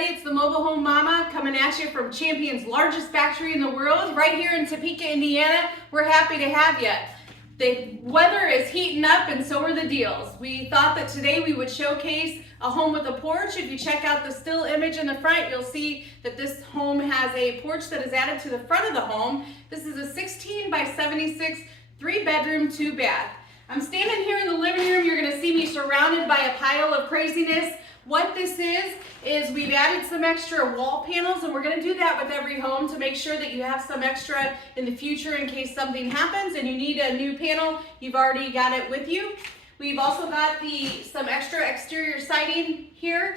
everybody, it's the Mobile Home Mama coming at you from Champion's largest factory in the world, right here in Topeka, Indiana. We're happy to have you. The weather is heating up and so are the deals. We thought that today we would showcase a home with a porch. If you check out the still image in the front, you'll see that this home has a porch that is added to the front of the home. This is a 16 by 76, 3-bedroom, 2-bath. I'm standing here in the living room. You're gonna see me surrounded by a pile of craziness. What this is we've added some extra wall panels, and we're going to do that with every home to make sure that you have some extra in the future in case something happens and you need a new panel. You've already got it with you. We've also got some extra exterior siding here,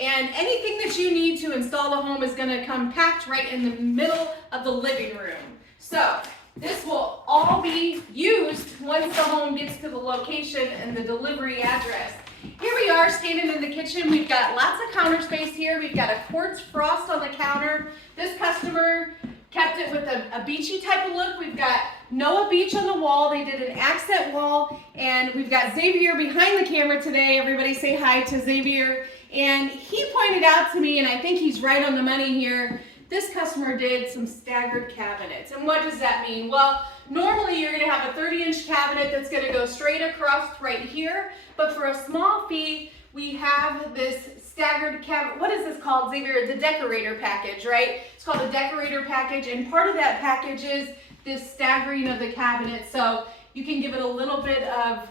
and anything that you need to install the home is going to come packed right in the middle of the living room. So this will all be used once the home gets to the location and the delivery address. Here we are standing in the kitchen. We've got lots of counter space here. We've got a quartz frost on the counter. This customer kept it with a beachy type of look. We've got Noah Beach on the wall. They did an accent wall, and we've got Xavier behind the camera today. Everybody say hi to Xavier. And he pointed out to me, and I think he's right on the money here, this customer did some staggered cabinets. And what does that mean? Well, normally you're going to have a 30-inch cabinet that's going to go straight across right here, but for a small fee, we have this staggered cabinet. What is this called, Xavier? The decorator package, right? It's called the decorator package, and part of that package is this staggering of the cabinet, so you can give it a little bit of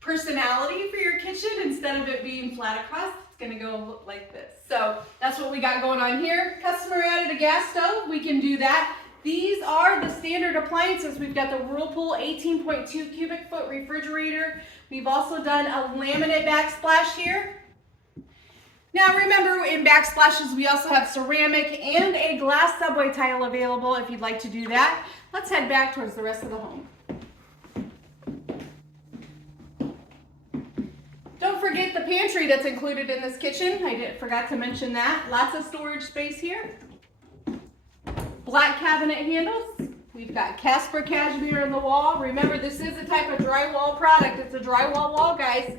personality for your kitchen instead of it being flat across. It's going to go like this. So that's what we got going on here. Customer added a gas stove. We can do that. These are the standard appliances. We've got the Whirlpool 18.2 cubic foot refrigerator. We've also done a laminate backsplash here. Now remember, in backsplashes we also have ceramic and a glass subway tile available if you'd like to do that. Let's head back towards the rest of the home. Don't forget the pantry that's included in this kitchen. I forgot to mention that. Lots of storage space here. Black cabinet handles. We've got Casper cashmere on the wall. Remember, this is a type of drywall product. It's a drywall wall, guys.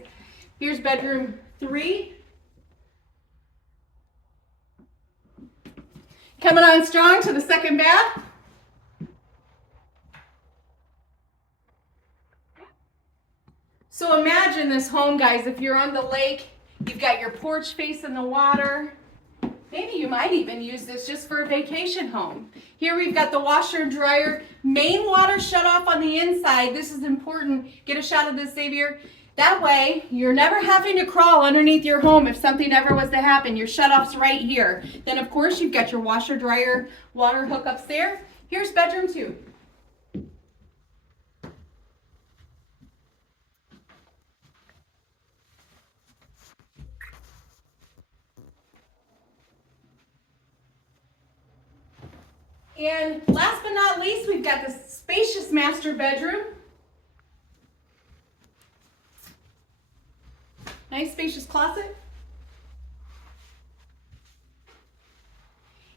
Here's bedroom 3. Coming on strong to the second bath. So imagine this home, guys, if you're on the lake, you've got your porch facing the water. Maybe you might even use this just for a vacation home. Here we've got the washer and dryer, main water shut off on the inside. This is important. Get a shot of this, Xavier. That way, you're never having to crawl underneath your home if something ever was to happen. Your shut-off's right here. Then, of course, you've got your washer, dryer, water hookups there. Here's bedroom 2. And last but not least, we've got this spacious master bedroom. Nice spacious closet.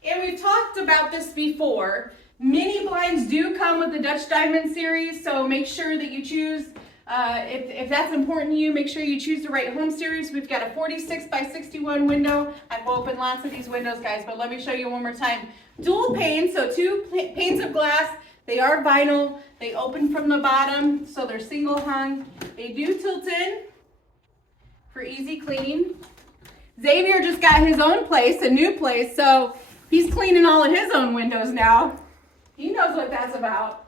And we've talked about this before. Mini blinds do come with the Dutch Diamond series, so make sure that you choose, if that's important to you, make sure you choose the right home series. We've got a 46 by 61 window. I've opened lots of these windows, guys, but let me show you one more time. Dual pane, so 2 panes of glass. They are vinyl. They open from the bottom, so they're single hung. They do tilt in for easy cleaning. Xavier just got his own place, a new place, so he's cleaning all of his own windows now. He knows what that's about.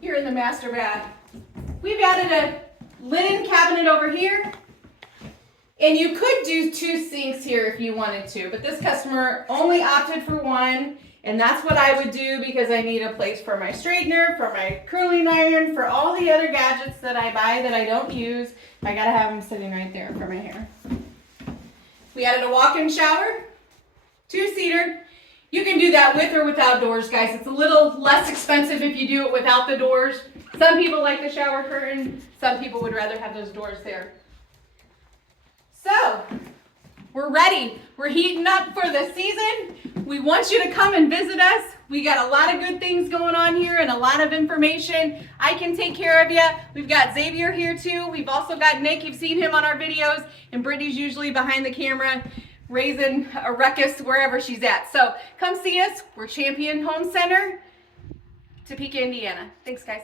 Here in the master bath. We've added a linen cabinet over here. And you could do 2 sinks here if you wanted to, but this customer only opted for 1, and that's what I would do because I need a place for my straightener, for my curling iron, for all the other gadgets that I buy that I don't use. I gotta have them sitting right there for my hair. We added a walk-in shower, 2-seater. You can do that with or without doors, guys. It's a little less expensive if you do it without the doors. Some people like the shower curtain. Some people would rather have those doors there. So, we're ready. We're heating up for the season. We want you to come and visit us. We got a lot of good things going on here and a lot of information. I can take care of you. We've got Xavier here too. We've also got Nick. You've seen him on our videos, and Brittany's usually behind the camera. raising a ruckus wherever she's at. So come see us. We're Champion Home Center, Topeka, Indiana. Thanks, guys.